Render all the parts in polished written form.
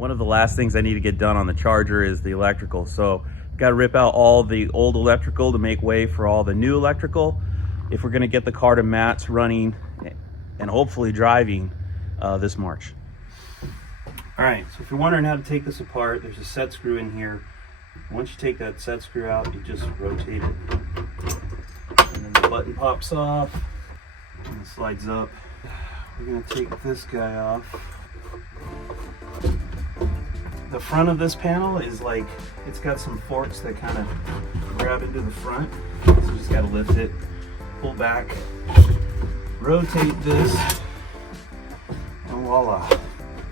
One of the last things I need to get done on the Charger is the electrical. So got to rip out all the old electrical to make way for all the new electrical if we're going to get the car to mats running and hopefully driving this March. All right, so if you're wondering how to take this apart, there's a set screw in here. Once you take that set screw out, you just rotate it. And then the button pops off and it slides up. We're gonna take this guy off. The front of this panel is like, it's got some forks that kind of grab into the front. So you just gotta lift it, pull back, rotate this, and voila.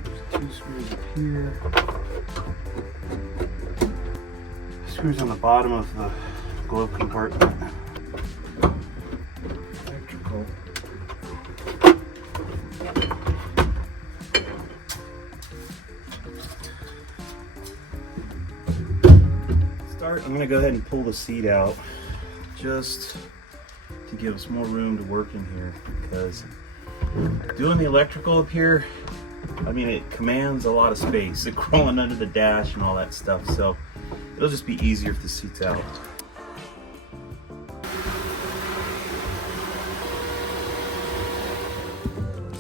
There's 2 screws up here. Screws on the bottom of the glove compartment. Electrical. I'm going to go ahead and pull the seat out just to give us more room to work in here, because doing the electrical up here, I mean, it commands a lot of space. It's crawling under the dash and all that stuff, so it'll just be easier if the seat's out.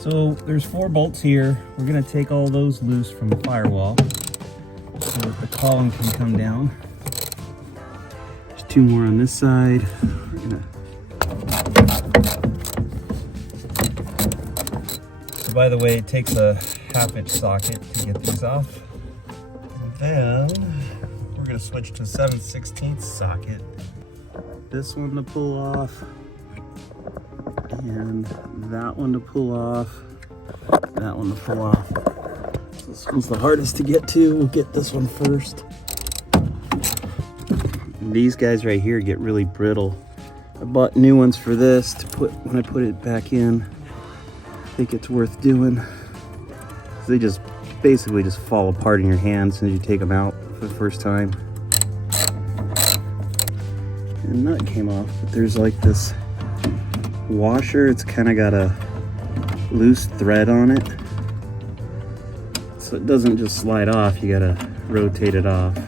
So there's 4 bolts here. We're going to take all those loose from the firewall so that the column can come down. 2 more on this side. We're gonna... So by the way, it takes a 1/2-inch socket to get these off. And then we're gonna switch to 7/16 socket. This one to pull off, and that one to pull off, that one to pull off. So this one's the hardest to get to. We'll get this one first. These guys right here get really brittle. I bought new ones for this to put when I put it back in. I think it's worth doing. They just basically just fall apart in your hand as soon as you take them out for the first time. And the nut came off, but there's like this washer. It's kind of got a loose thread on it, so it doesn't just slide off. You gotta rotate it off.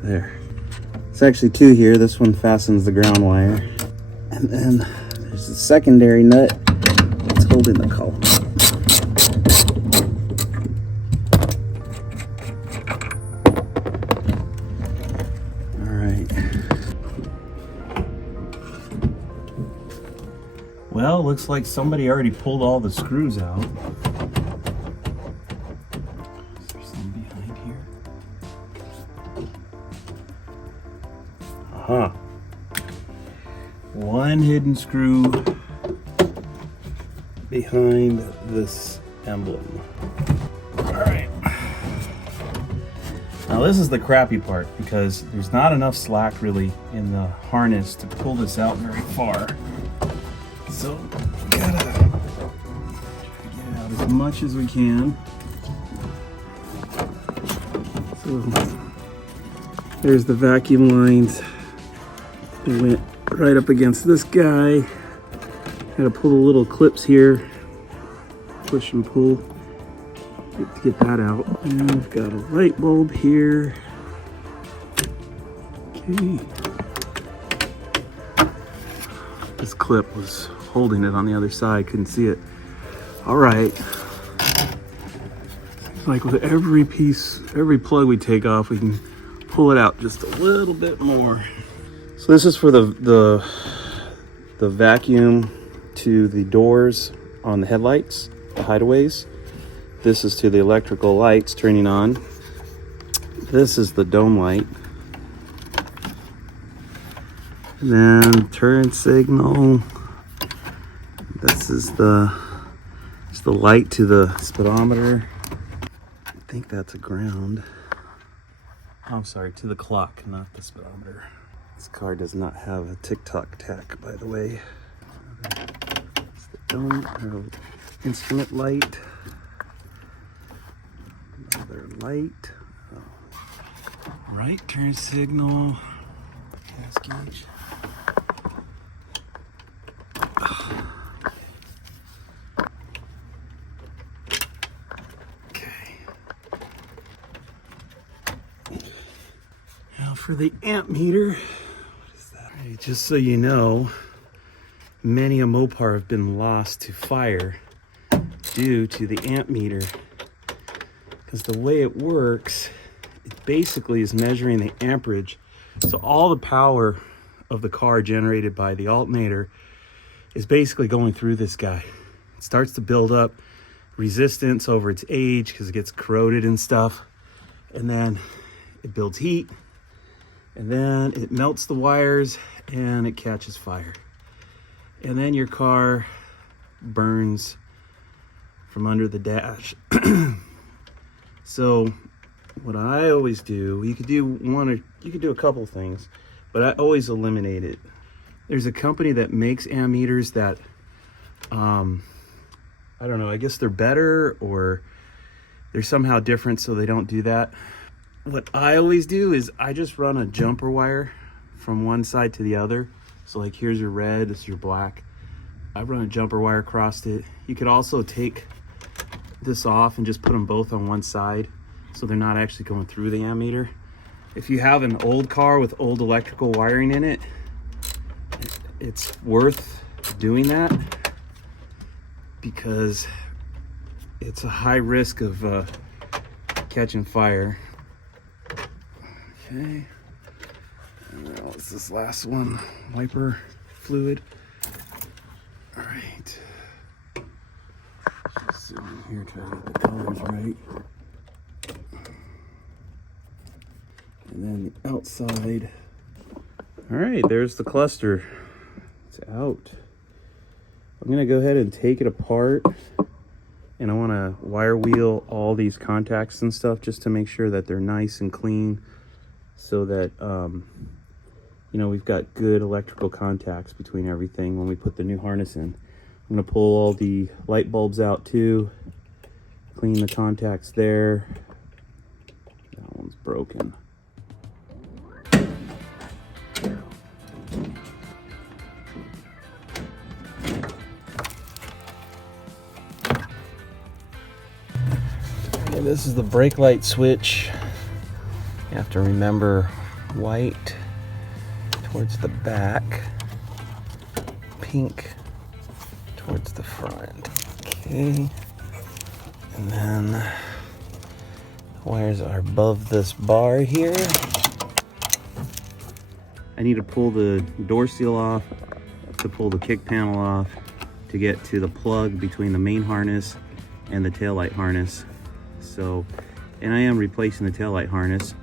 There. It's actually 2 here. This one fastens the ground wire. And then there's a secondary nut that's holding the column. Alright. Well, looks like somebody already pulled all the screws out. Huh. 1 hidden screw behind this emblem. Alright. Now this is the crappy part, because there's not enough slack really in the harness to pull this out very far. So we gotta try to get it out as much as we can. So there's the vacuum lines. It went right up against this guy. Gotta pull the little clips here, push and pull to get that out. And we've got a light bulb here. Okay. This clip was holding it on the other side, couldn't see it. All right. Like with every piece, every plug we take off, we can pull it out just a little bit more. So this is for the vacuum to the doors on the headlights, the hideaways. This is to the electrical lights turning on. This is the dome light. And then turn signal. This is the light to the speedometer. I think that's a ground. I'm sorry, to the clock, not the speedometer. This car does not have a tick-tock tack, by the way. It's the dome, instrument light. Another light. Oh. Right turn signal. Gas gauge. for the amp meter. What is that? Hey, just so you know, many a Mopar have been lost to fire due to the amp meter. Because the way it works, it basically is measuring the amperage. So all the power of the car generated by the alternator is basically going through this guy. It starts to build up resistance over its age because it gets corroded and stuff. And then it builds heat. And then it melts the wires and it catches fire. And then your car burns from under the dash. So what I always do, you could do a couple things, but I always eliminate it. There's a company that makes amp meters that, I don't know, I guess they're better or they're somehow different, so they don't do that. What I always do is I just run a jumper wire from one side to the other. So like here's your red, this is your black. I run a jumper wire across it. You could also take this off and just put them both on one side so they're not actually going through the amp meter. If you have an old car with old electrical wiring in it, it's worth doing that because it's a high risk of catching fire. Okay, and what's this last one? Wiper fluid. All right. Just zoom in here, try to get the colors right. And then the outside. All right, there's the cluster. It's out. I'm gonna go ahead and take it apart, and I want to wire wheel all these contacts and stuff just to make sure that they're nice and clean, so that you know, we've got good electrical contacts between everything when we put the new harness in. I'm gonna pull all the light bulbs out too, clean the contacts there. That one's broken. Okay, this is the brake light switch. You have to remember white towards the back, pink towards the front. Okay, and then the wires are above this bar here. I need to pull the door seal off, to pull the kick panel off, to get to the plug between the main harness and the taillight harness. So, and I am replacing the taillight harness.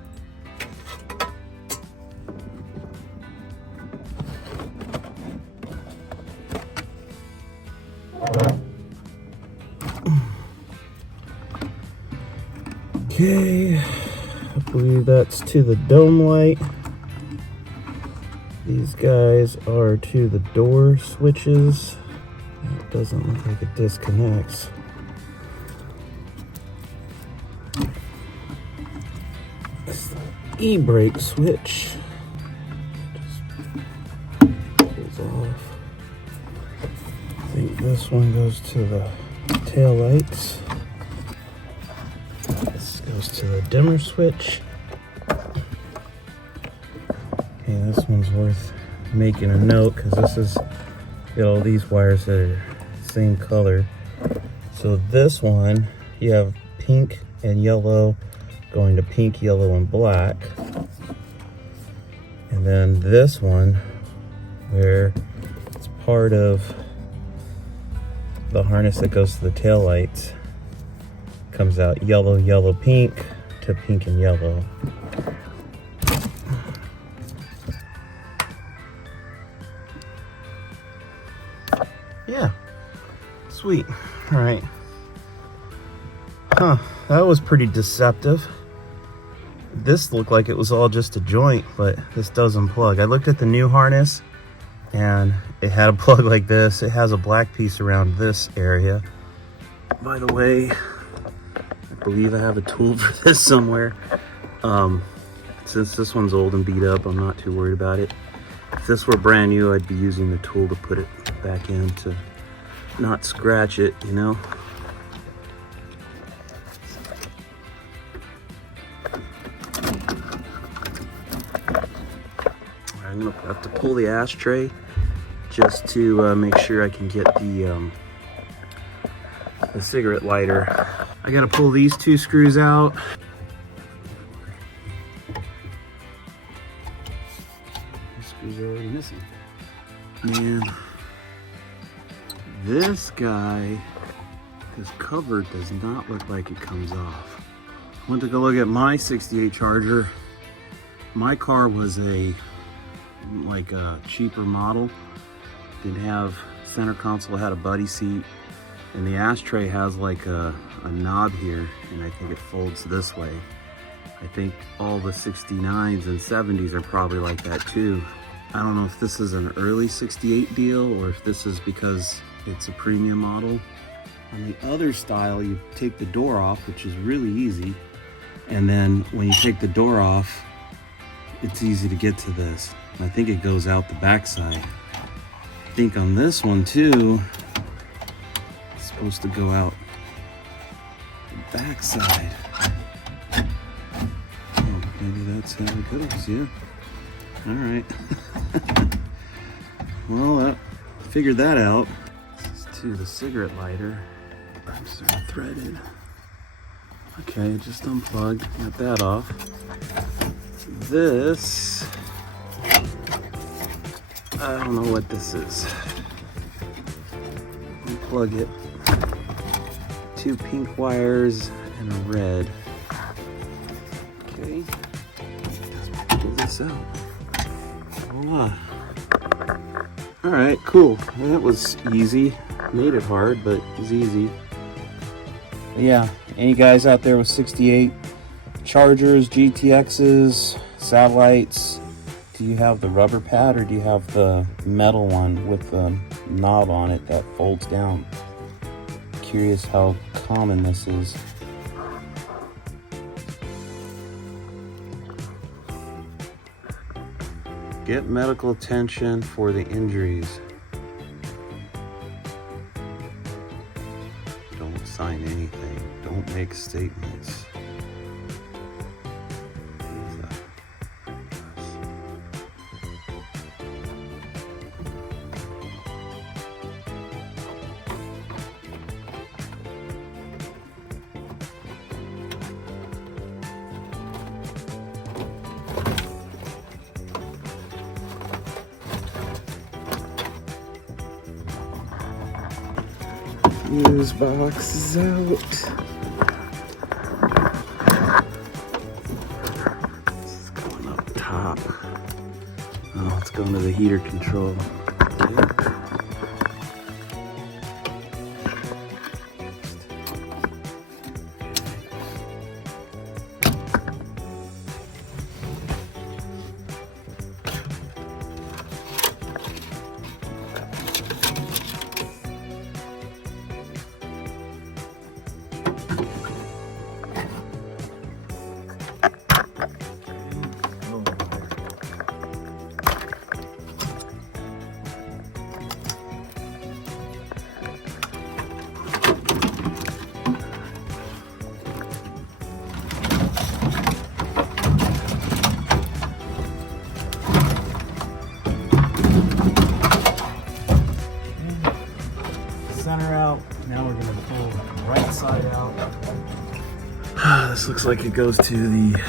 Okay, I believe that's to the dome light. These guys are to the door switches. It doesn't look like it disconnects. It's the e-brake switch. Just pulls off. I think this one goes to the tail lights. This goes to the dimmer switch. Okay, this one's worth making a note because this is got all these wires that are same color. So this one, you have pink and yellow going to pink, yellow, and black. And then this one, where it's part of the harness that goes to the tail lights, comes out yellow, yellow, pink to pink and yellow. Yeah, sweet. All right. Huh, that was pretty deceptive. This looked like it was all just a joint, but this does unplug. I looked at the new harness and it had a plug like this. It has a black piece around this area. By the way, I believe I have a tool for this somewhere. Since this one's old and beat up, I'm not too worried about it. If this were brand new, I'd be using the tool to put it back in to not scratch it, you know? I'm gonna have to pull the ashtray just to make sure I can get the cigarette lighter. I gotta pull these 2 screws out. This screw's already missing. Man, this guy, this cover does not look like it comes off. I went to go look at my 68 Charger. My car was a cheaper model. Didn't have center console, had a buddy seat, and the ashtray has like a knob here, and I think it folds this way. I think all the 69s and 70s are probably like that too. I don't know if this is an early 68 deal or if this is because it's a premium model. On the other style, you take the door off, which is really easy. And then when you take the door off, it's easy to get to this. I think it goes out the backside. I think on this one too, it's supposed to go out the backside. Oh, maybe that's how it goes, yeah. All right. Well, figured that out. This is to the cigarette lighter. I'm sort of threaded. Okay, just unplugged. Got that off. This, I don't know what this is. Unplug it. 2 pink wires and a red. Okay. Pull this out. Voila. All right, cool. Well, that was easy. Made it hard, but it was easy. Yeah, any guys out there with 68 Chargers, GTXs, satellites, do you have the rubber pad or do you have the metal one with the knob on it that folds down? Curious how common this is. Get medical attention for the injuries. Don't sign anything. Don't make statements. What is that? Fuse box is out. This is going up top. Oh, it's going to the heater control. Okay. Center out. Now we're going to pull the right side out. This looks like it goes to the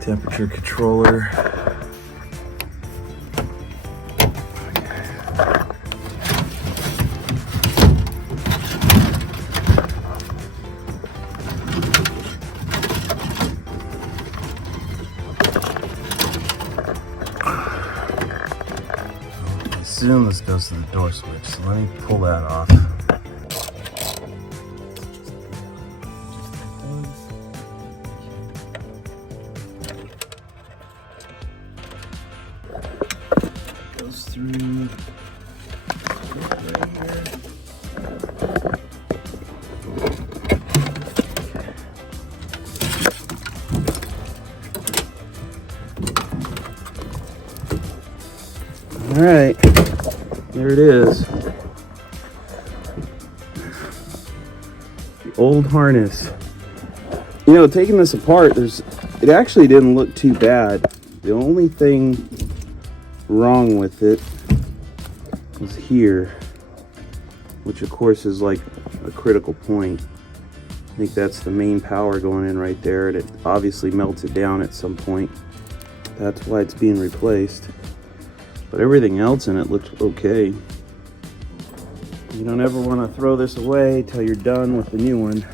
temperature controller. I assume this goes to the door switch, so let me pull that off. Goes through right here. All right. There it is. The old harness. You know, taking this apart, it actually didn't look too bad. The only thing wrong with it is here, which of course is like a critical point. I think that's the main power going in right there, and it obviously melted down at some point. That's why it's being replaced. But everything else in it looks okay. You don't ever want to throw this away till you're done with the new one.